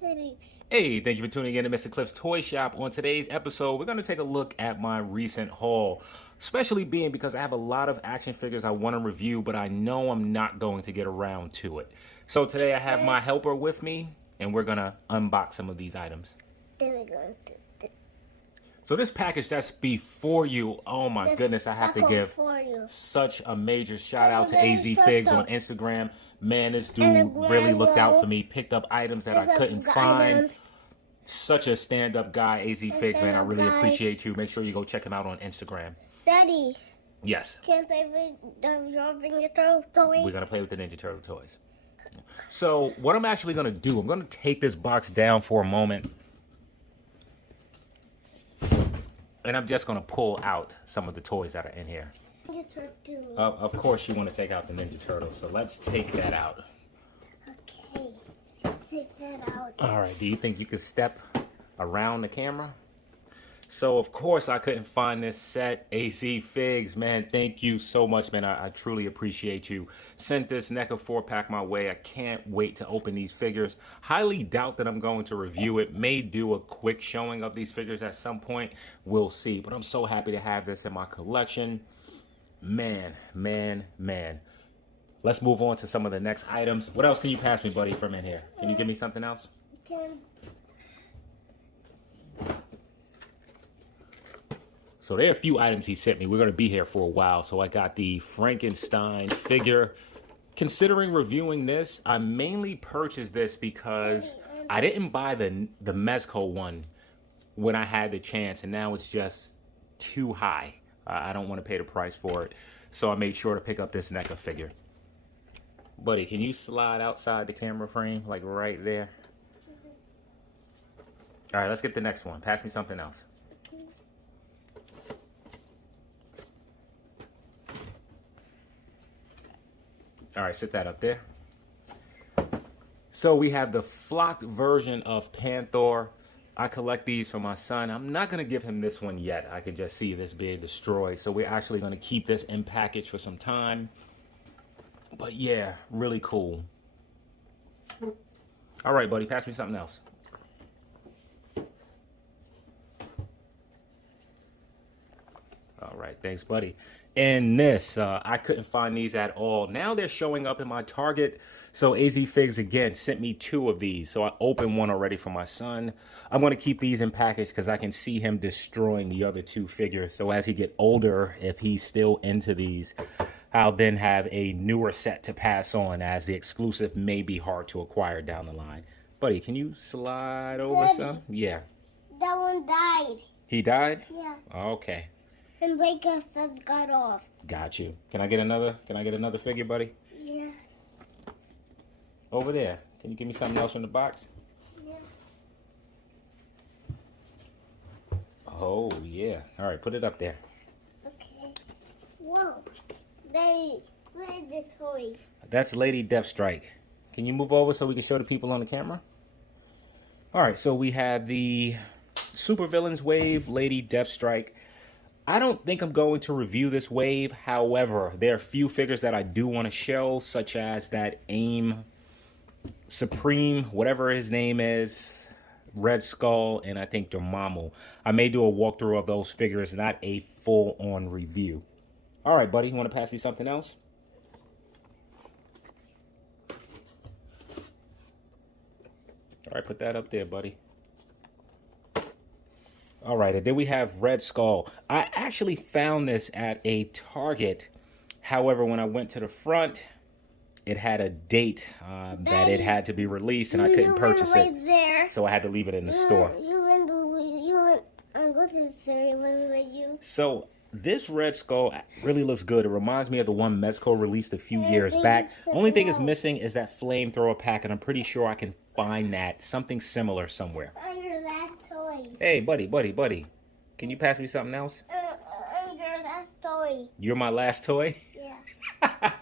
Thanks. Hey, thank you for tuning in to Mr. Cliff's Toy Shop. On today's episode, we're going to take a look at my recent haul, especially being because I have a lot of action figures I want to review, but I know I'm not going to get around to it. So today I have my helper with me, and we're going to unbox some of these items. There we go. So this package that's before you, oh my goodness, I have to give such a major shout out to AZ Figs on Instagram. Man, this dude really looked out for me, picked up items that I couldn't find. Such a stand-up guy, AZ Figs, man. I really appreciate you. Make sure you go check him out on Instagram. Daddy. Yes. Can I play with the Ninja Turtle toys? We're going to play with the Ninja Turtle toys. So what I'm actually going to do, I'm going to take this box down for a moment. And I'm just going to pull out some of the toys that are in here. Of course you want to take out the Ninja Turtle, so let's take that out. Okay, take that out. All right, do you think you could step around the camera? So, of course, I couldn't find this set. AZ Figs, man, thank you so much, man. I truly appreciate you. Sent this NECA 4-pack my way. I can't wait to open these figures. Highly doubt that I'm going to review it. May do a quick showing of these figures at some point. We'll see. But I'm so happy to have this in my collection. Man. Let's move on to some of the next items. What else can you pass me, buddy, from in here? Can you give me something else? So there are a few items he sent me. We're going to be here for a while. So I got the Frankenstein figure. Considering reviewing this, I mainly purchased this because I didn't buy the Mezco one when I had the chance. And now it's just too high. I don't want to pay the price for it. So I made sure to pick up this NECA figure. Buddy, can you slide outside the camera frame? Like right there. All right, let's get the next one. Pass me something else. All right, sit that up there. So we have the flocked version of Panther. I collect these for my son. I'm not going to give him this one yet. I can just see this being destroyed. So we're actually going to keep this in package for some time. But yeah, really cool. All right, buddy, pass me something else. All right, thanks, buddy. And this, I couldn't find these at all. Now they're showing up in my Target. So AZ Figs, again, sent me 2 of these. So I opened one already for my son. I'm going to keep these in package because I can see him destroying the other 2 figures. So as he get older, if he's still into these, I'll then have a newer set to pass on, as the exclusive may be hard to acquire down the line. Buddy, can you slide over some? Yeah. That one died. He died? Yeah. Okay. And Breaker got off. Got you. Can I get another figure, buddy? Yeah. Over there. Can you give me something else from the box? Yeah. Oh, yeah. All right, put it up there. Okay. Whoa. Daddy, look at this toy. That's Lady Deathstrike. Can you move over so we can show the people on the camera? All right, so we have the Supervillains Wave, Lady Deathstrike. I don't think I'm going to review this wave. However, there are a few figures that I do want to show, such as that AIM Supreme, whatever his name is, Red Skull, and I think Dormammu. I may do a walkthrough of those figures, not a full-on review. All right, buddy, you want to pass me something else? All right, put that up there, buddy. All right, and then we have Red Skull. I actually found this at a Target. However, when I went to the front, it had a date that it had to be released, and I couldn't purchase it. There. So I had to leave it in the store. I'm going to say with you. So this Red Skull really looks good. It reminds me of the one Mezco released a few years back. Only thing is missing is that flamethrower pack, and I'm pretty sure I can find that. Something similar somewhere. Your last toy. Hey, buddy. Can you pass me something else? I'm your last toy. You're my last toy? Yeah.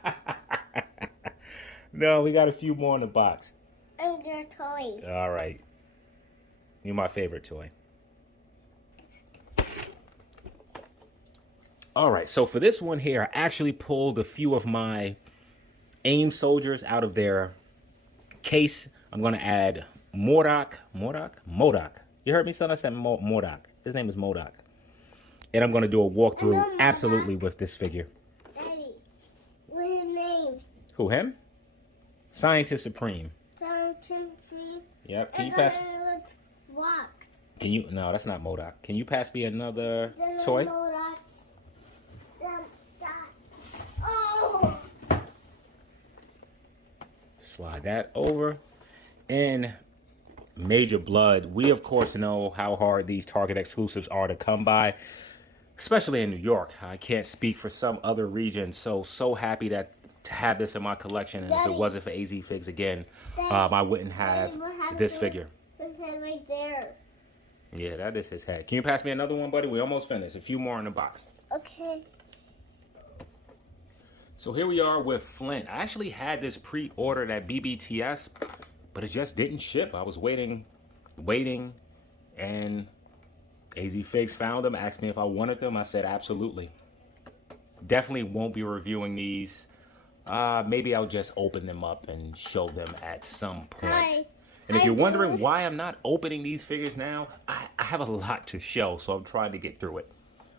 No, we got a few more in the box. I'm your toy. All right. You're my favorite toy. All right, so for this one here, I actually pulled a few of my AIM soldiers out of their case. I'm going to add Modoc. You heard me, son? I said Modoc. His name is Modoc. And I'm going to do a walkthrough absolutely with this figure. Daddy, what's his name? Who, him? Scientist Supreme. Scientist Supreme. Yep. Can you pass? Rock. Can you? No, that's not Modoc. Can you pass me another toy? Oh! Slide that over. And Major Blood. We, of course, know how hard these Target exclusives are to come by, especially in New York. I can't speak for some other regions. So happy to have this in my collection. And Daddy, if it wasn't for AZ Figs again, Daddy, I wouldn't have this figure. Right there. Yeah, that is his head. Can you pass me another one, buddy? We almost finished. A few more in the box. Okay. So here we are with Flint. I actually had this pre-ordered at BBTS, but it just didn't ship. I was waiting, and AZ Figs found them, asked me if I wanted them. I said absolutely. Definitely won't be reviewing these. Maybe I'll just open them up and show them at some point. Hi. And if you're wondering why I'm not opening these figures now, I have a lot to show, so I'm trying to get through it.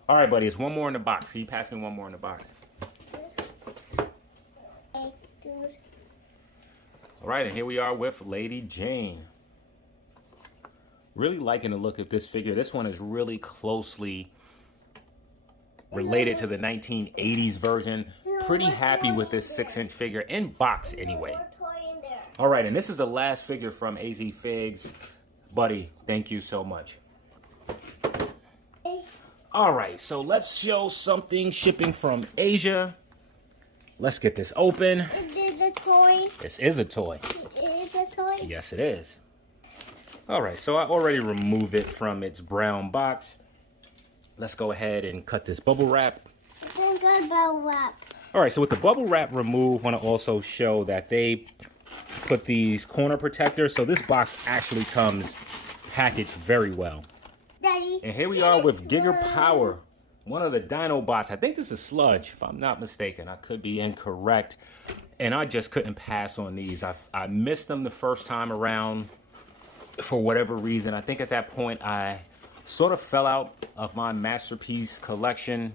All right, buddy, it's one more in the box. So you pass me one more in the box. All right, and here we are with Lady Jane. Really liking the look of this figure. This one is really closely related to the 1980s version. Pretty happy with this 6-inch figure in box anyway. All right, and this is the last figure from AZ Figs. Buddy, thank you so much. All right, so let's show something shipping from Asia. Let's get this open. Is this a toy? This is a toy. It is a toy? Yes, it is. All right, so I already removed it from its brown box. Let's go ahead and cut this bubble wrap. Think about wrap. All right, so with the bubble wrap removed, I want to also show that they put these corner protectors. So this box actually comes packaged very well. Daddy, and here we are with Giga Power, one of the Dinobots. I think this is Sludge, if I'm not mistaken. I could be incorrect. And I just couldn't pass on these. I missed them the first time around for whatever reason. I think at that point I sort of fell out of my masterpiece collection,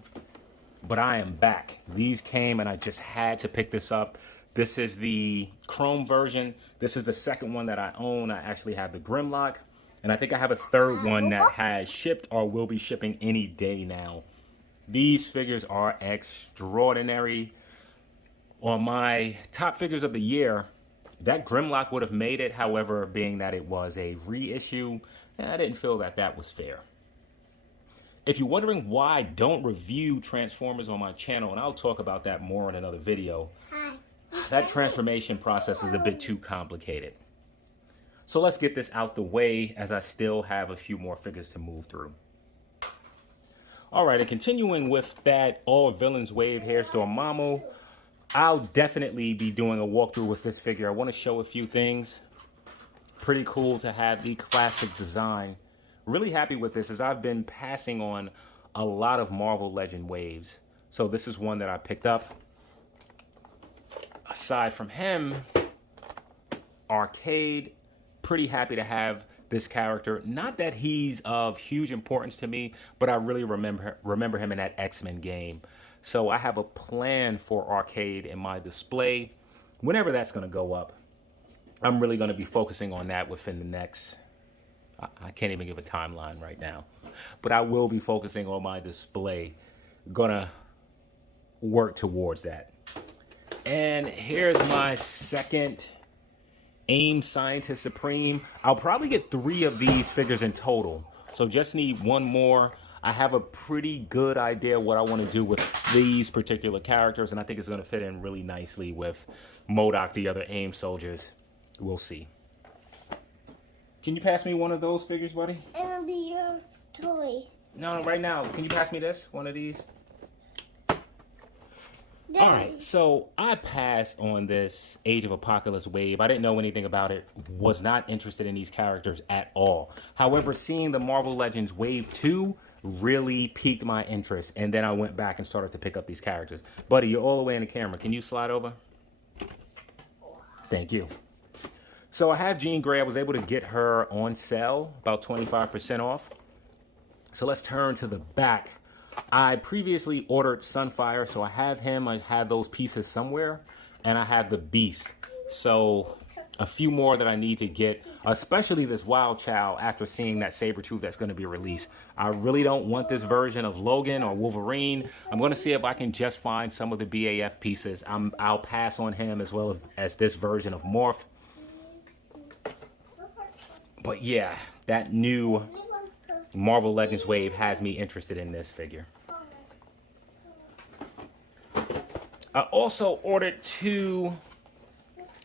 but I am back. These came and I just had to pick this up. This is the chrome version. This is the second one that I own. I actually have the Grimlock, and I think I have a third one that has shipped or will be shipping any day now. These figures are extraordinary. On my top figures of the year, that Grimlock would have made it. However, being that it was a reissue, I didn't feel that that was fair. If you're wondering why I don't review Transformers on my channel, and I'll talk about that more in another video, that transformation process is a bit too complicated. So let's get this out the way, as I still have a few more figures to move through. All right, and continuing with that All Villains Wave Hair Dormammu, I'll definitely be doing a walkthrough with this figure. I want to show a few things. Pretty cool to have the classic design. Really happy with this, as I've been passing on a lot of Marvel Legend waves. So this is one that I picked up. Aside from him, Arcade, pretty happy to have this character. Not that he's of huge importance to me, but I really remember him in that X-Men game. So I have a plan for Arcade in my display. Whenever that's going to go up, I'm really going to be focusing on that within the next... I can't even give a timeline right now. But I will be focusing on my display. Gonna work towards that. And here's my second AIM Scientist Supreme. I'll probably get 3 of these figures in total. So just need one more. I have a pretty good idea what I want to do with these particular characters, and I think it's going to fit in really nicely with MODOK, the other AIM soldiers. We'll see. Can you pass me one of those figures, buddy? It'll be your toy. No, right now. Can you pass me this? One of these? Daddy. All right, so I passed on this Age of Apocalypse wave. I didn't know anything about it. Was not interested in these characters at all. However, seeing the Marvel Legends Wave 2 really piqued my interest. And then I went back and started to pick up these characters. Buddy, you're all the way in the camera. Can you slide over? Thank you. So I have Jean Grey. I was able to get her on sale, about 25% off. So let's turn to the back. I previously ordered Sunfire, so I have him. I have those pieces somewhere, and I have the Beast. So a few more that I need to get, especially this Wild Child after seeing that Sabretooth that's going to be released. I really don't want this version of Logan or Wolverine. I'm going to see if I can just find some of the BAF pieces. I'll pass on him as well as this version of Morph. But yeah, that new Marvel Legends wave has me interested in this figure. I also ordered 2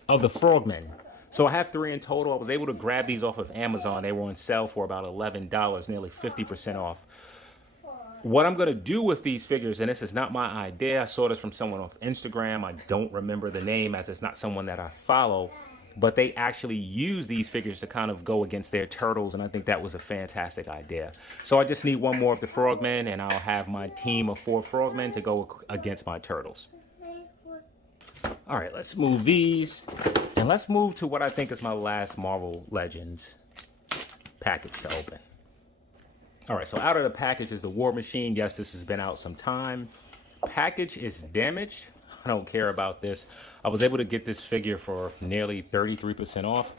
of the Frogmen. So I have 3 in total. I was able to grab these off of Amazon. They were on sale for about $11, nearly 50% off. What I'm going to do with these figures, and this is not my idea, I saw this from someone off Instagram. I don't remember the name as it's not someone that I follow, but they actually use these figures to kind of go against their turtles, and I think that was a fantastic idea. So I just need 1 more of the Frogmen, and I'll have my team of 4 Frogmen to go against my turtles. All right, let's move these, and let's move to what I think is my last Marvel Legends package to open. All right, so out of the package is the War Machine. Yes, this has been out some time. Package is damaged. I don't care about this. I was able to get this figure for nearly 33% off.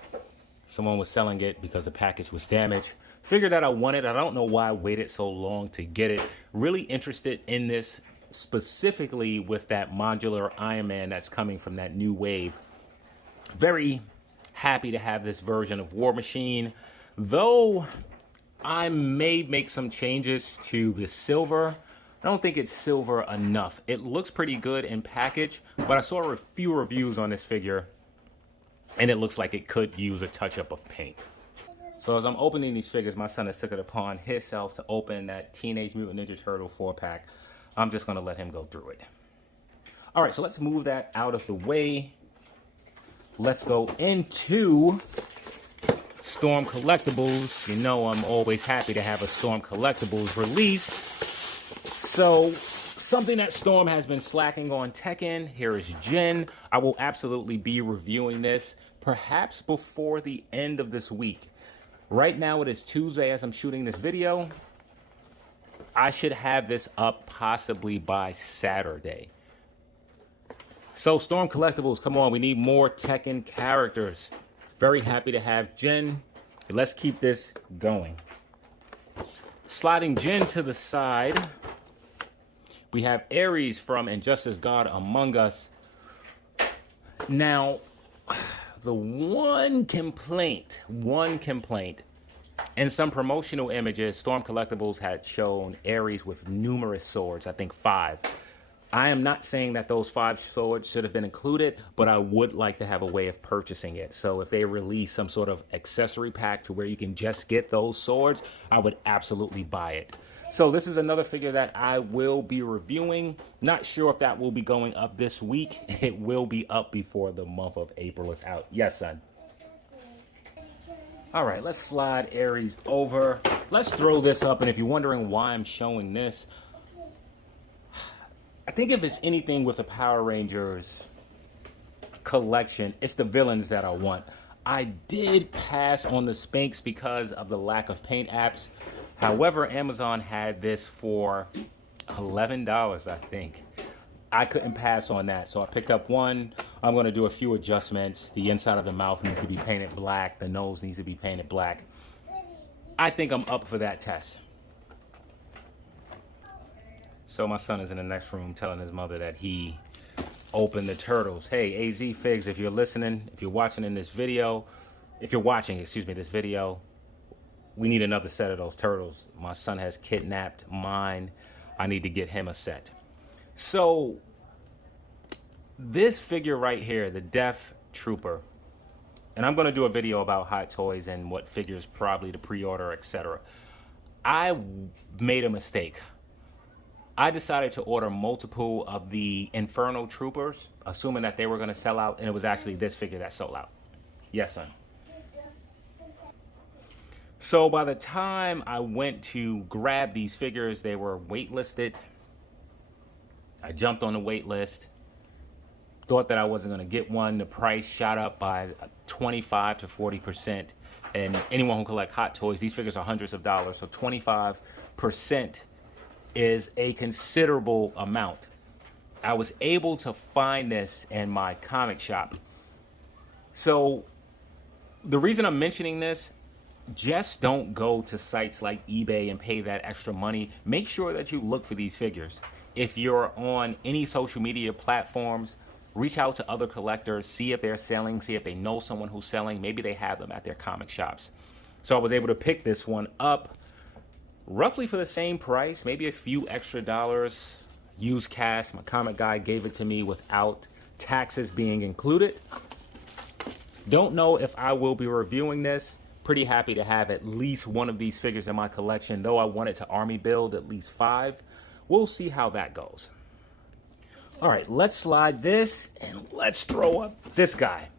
Someone was selling it because the package was damaged. Figure that I wanted. I don't know why I waited so long to get it. Really interested in this, specifically with that modular Iron Man that's coming from that new wave. Very happy to have this version of War Machine, though I may make some changes to the silver. I don't think it's silver enough. It looks pretty good in package, but I saw a few reviews on this figure and it looks like it could use a touch-up of paint. So as I'm opening these figures, my son has took it upon himself to open that Teenage Mutant Ninja Turtle 4-pack. I'm just going to let him go through it. All right, so let's move that out of the way. Let's go into Storm Collectibles. You know I'm always happy to have a Storm Collectibles release. So something that Storm has been slacking on Tekken. Here is Jin. I will absolutely be reviewing this perhaps before the end of this week. Right now it is Tuesday as I'm shooting this video. I should have this up possibly by Saturday. So Storm Collectibles, come on, we need more Tekken characters. Very happy to have Jin. Let's keep this going. Sliding Jin to the side, we have Ares from Injustice God Among Us. Now, the one complaint, in some promotional images, Storm Collectibles had shown Ares with numerous swords, I think 5. I am not saying that those 5 swords should have been included, but I would like to have a way of purchasing it. So if they release some sort of accessory pack to where you can just get those swords, I would absolutely buy it. So this is another figure that I will be reviewing. Not sure if that will be going up this week. It will be up before the month of April is out. Yes, son. All right, let's slide Ares over. Let's throw this up, and if you're wondering why I'm showing this, I think if it's anything with a Power Rangers collection, it's the villains that I want. I did pass on the Spanx because of the lack of paint apps. However, Amazon had this for $11, I think. I couldn't pass on that, so I picked up one. I'm going to do a few adjustments. The inside of the mouth needs to be painted black. The nose needs to be painted black. I think I'm up for that test. So my son is in the next room telling his mother that he opened the turtles. Hey, AZ Figs, if you're listening, if you're watching in this video, if you're watching, excuse me, this video, we need another set of those turtles. My son has kidnapped mine. I need to get him a set. So this figure right here, the Death Trooper, and I'm going to do a video about Hot Toys and what figures probably to pre-order, etc. I made a mistake. I decided to order multiple of the Inferno Troopers, assuming that they were going to sell out, and it was actually this figure that sold out. Yes, son. So by the time I went to grab these figures, they were waitlisted. I jumped on the wait list. thought that I wasn't going to get one. The price shot up by 25 to 40%. And anyone who collects Hot Toys, these figures are hundreds of dollars. So 25% is a considerable amount. I was able to find this in my comic shop. So the reason I'm mentioning this, just don't go to sites like eBay and pay that extra money. Make sure that you look for these figures. If you're on any social media platforms, reach out to other collectors, see if they're selling, see if they know someone who's selling. Maybe they have them at their comic shops. So I was able to pick this one up roughly for the same price, maybe a few extra dollars. Used cash. My comic guy gave it to me without taxes being included. Don't know if I will be reviewing this. Pretty happy to have at least one of these figures in my collection, though I wanted to army build at least 5. We'll see how that goes. All right, let's slide this and let's throw up this guy.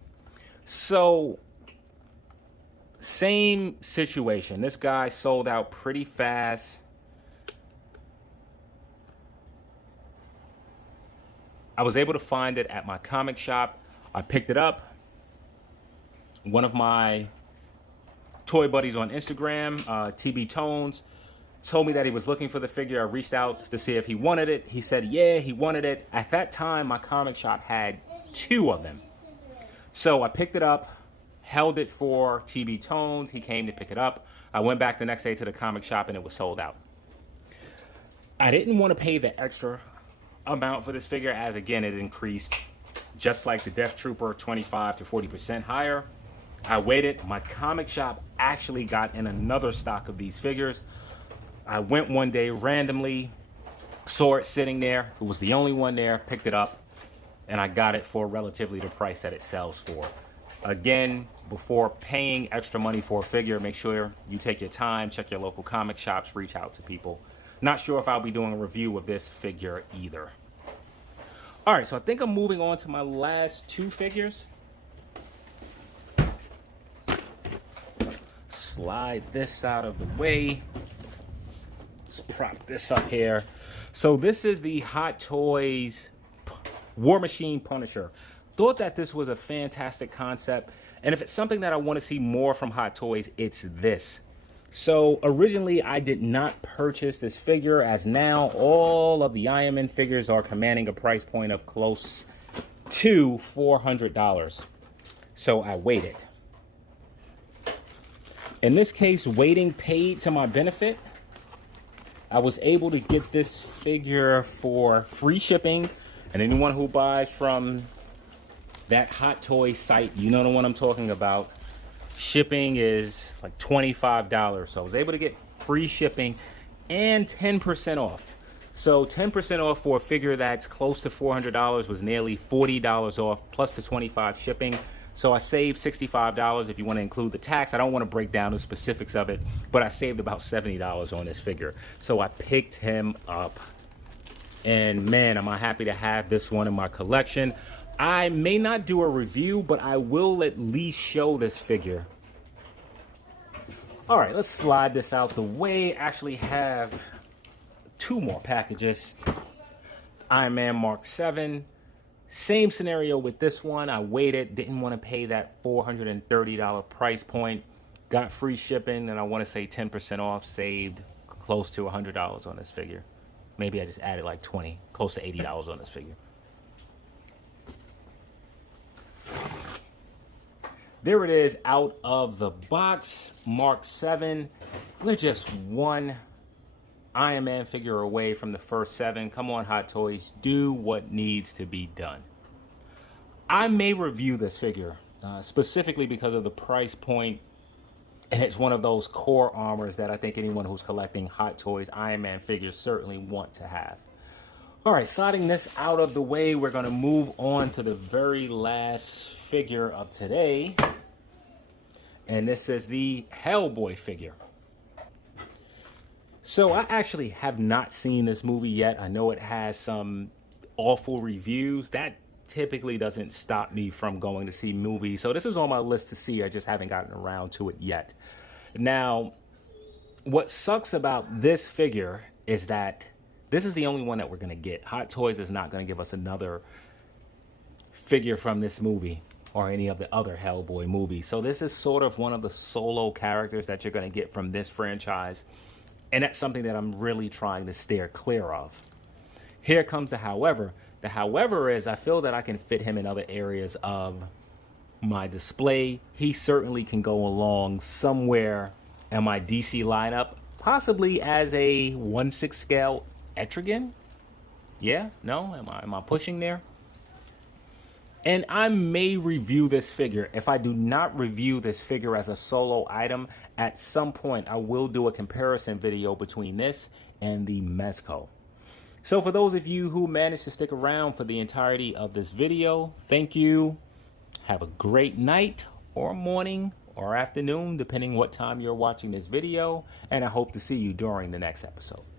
So, same situation. This guy sold out pretty fast. I was able to find it at my comic shop. I picked it up. One of my toy buddies on Instagram, TB Tones, told me that he was looking for the figure. I reached out to see if he wanted it. He said, yeah, he wanted it. At that time, my comic shop had 2 of them. So I picked it up, held it for TB Tones. He came to pick it up. I went back the next day to the comic shop and it was sold out. I didn't want to pay the extra amount for this figure, as again, it increased just like the Death Trooper, 25 to 40% higher. I waited. My comic shop actually got in another stock of these figures. I went one day randomly, saw it sitting there. It was the only one there, picked it up, and I got it for relatively the price that it sells for. Again, before paying extra money for a figure, make sure you take your time, check your local comic shops, reach out to people. Not sure if I'll be doing a review of this figure either. All right, so I think I'm moving on to my last 2 figures. Slide this out of the way. Let's prop this up here. So this is the Hot Toys War Machine Punisher. Thought that this was a fantastic concept. And if it's something that I want to see more from Hot Toys, it's this. So originally I did not purchase this figure, as now all of the Iron Man figures are commanding a price point of close to $400. So I waited. In this case, waiting paid to my benefit. I was able to get this figure for free shipping. And anyone who buys from that Hot Toys site, you know the one I'm talking about. Shipping is like $25. So I was able to get free shipping and 10% off. So 10% off for a figure that's close to $400 was nearly $40 off, plus the 25 shipping. So I saved $65 if you want to include the tax. I don't want to break down the specifics of it, but I saved about $70 on this figure. So I picked him up. And man, am I happy to have this one in my collection. I may not do a review, but I will at least show this figure. All right, let's slide this out the way. Actually have 2 more packages. Iron Man Mark 7. Same scenario with this one. I waited, didn't want to pay that $430 price point. Got free shipping, and I want to say 10% off. Saved close to $100 on this figure. Maybe I just added like 20, close to $80 on this figure. There it is out of the box. Mark 7. We're just one Iron Man figure away from the first 7. Come on, Hot Toys. Do what needs to be done. I may review this figure specifically because of the price point. And it's one of those core armors that I think anyone who's collecting Hot Toys Iron Man figures certainly want to have. All right, sliding this out of the way, we're going to move on to the very last figure of today. And this is the Hellboy figure. So I actually have not seen this movie yet. I know it has some awful reviews. That typically doesn't stop me from going to see movies. So this is on my list to see. I just haven't gotten around to it yet. Now, what sucks about this figure is that this is the only one that we're going to get. Hot Toys is not going to give us another figure from this movie or any of the other Hellboy movies. So this is sort of one of the solo characters that you're going to get from this franchise. And that's something that I'm really trying to steer clear of. Here comes the however. The however is I feel that I can fit him in other areas of my display. He certainly can go along somewhere in my DC lineup, possibly as a 1/6 scale Etrigan. Yeah, no, am I pushing there? And I may review this figure. If I do not review this figure as a solo item, at some point I will do a comparison video between this and the Mezco. So for those of you who managed to stick around for the entirety of this video, thank you. Have a great night or morning or afternoon, depending what time you're watching this video. And I hope to see you during the next episode.